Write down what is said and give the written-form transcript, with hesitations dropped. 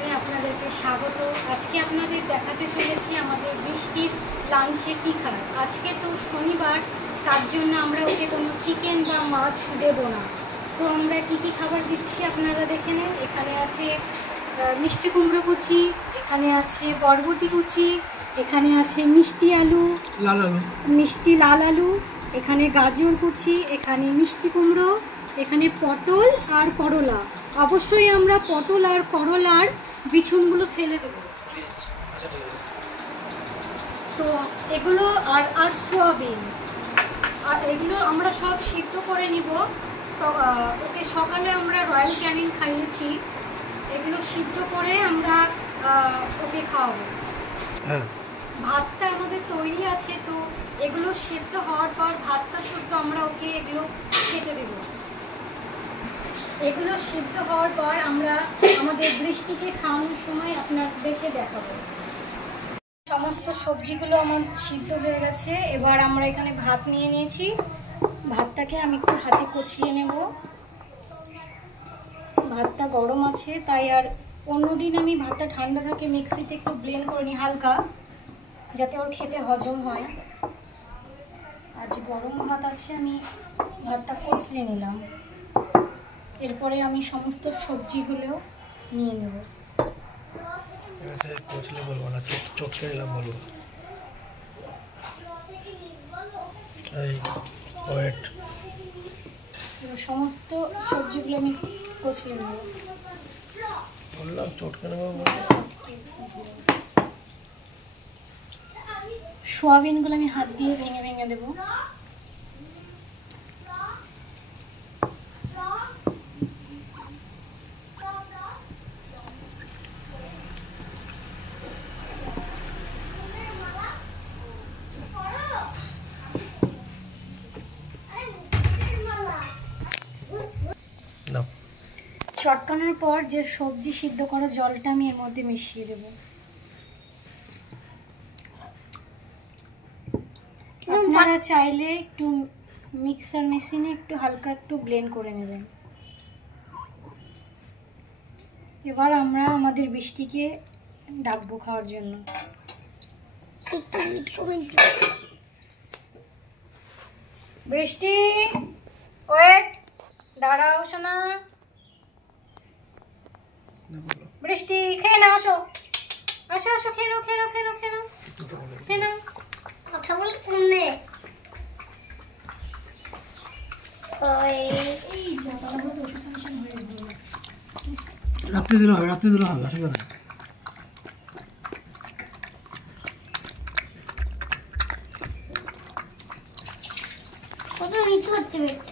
কিচেনে আপনাদেরকে স্বাগত। আজকে আপনাদের দেখাতে চলেছি আমাদের বৃষ্টির লাঞ্চে কী খায়। আজকে তো শনিবার, তার জন্য আমরা ওকে কোনো চিকেন বা মাছ দেব না। তো আমরা কি কি খাবার দিচ্ছি আপনারা দেখে নেন। এখানে আছে মিষ্টি কুমড়ো কুচি, এখানে আছে বরবটি কুচি, এখানে আছে মিষ্টি আলু, মিষ্টি লাল আলু, এখানে গাজর কুচি, এখানে মিষ্টি কুমড়ো, এখানে পটল আর করলা। অবশ্যই আমরা পটল আর করলার বিচুনগুলো ফেলে দেব। তো এগুলো আর সোয়াবিন, আর এগুলো আমরা সব সিদ্ধ করে নিব। তো ওকে সকালে আমরা রয়্যাল ক্যানিন খাইয়েছি, এগুলো সিদ্ধ করে আমরা ওকে খাওয়াবো। ভাতটা আমাদের তৈরি আছে, তো এগুলো সিদ্ধ হওয়ার পর ভাতটা শুদ্ধ আমরা ওকে এগুলো খেতে দেব। এগুলো সিদ্ধ হওয়ার পর আমরা আমাদের বৃষ্টিকে খাওয়ানোর সময় আপনাদেরকে দেখাবো। সমস্ত সবজিগুলো আমার সিদ্ধ হয়ে গেছে। এবার আমরা এখানে ভাত নিয়ে নিয়েছি, ভাতটাকে আমি একটু হাতে কচলিয়ে নেব। ভাতটা গরম আছে, তাই আর অন্যদিন আমি ভাতটা ঠান্ডা থাকে মিক্সিতে একটু ব্লেন্ড করে নিই হালকা, যাতে ওর খেতে হজম হয়। আজ গরম ভাত আছে, আমি ভাতটা কচলে নিলাম। এরপরে আমি সমস্ত সবজিগুলো নিয়ে নেব। কচলে বলবো না, চটকে নিলাম বলবো। এই ওয়েট, সমস্ত সবজিগুলো আমি কচলে নেব। বললাম চটকে নেবো। সোয়াবিনগুলো আমি হাত দিয়ে ভেঙে ভেঙে দেবো। চটকানোর পর যে সবজি সিদ্ধ করা জলটা আমি এর মধ্যে মিশিয়ে দেব। আপনারা চাইলে একটু মিক্সার মেশিনে একটু হালকা একটু ব্লেন্ড করে নেবেন। এবার আমরা আমাদের বৃষ্টিকে ডাকবো খাওয়ার জন্য। বৃষ্টি, ওয়েট, দাঁড়াও শোনা। বৃষ্টি, খেয়ে নাও, আসো আসো আসো, খেয়ে নাও খেয়ে নাও খেয়ে নাও খেয়ে নাও খেয়ে নাও। কথা বল শুনলে। রাত্রে দিলে হবে, রাত্রে দিলে হবে, অসুবিধা নেই। কত নিচু হচ্ছে পেটটা।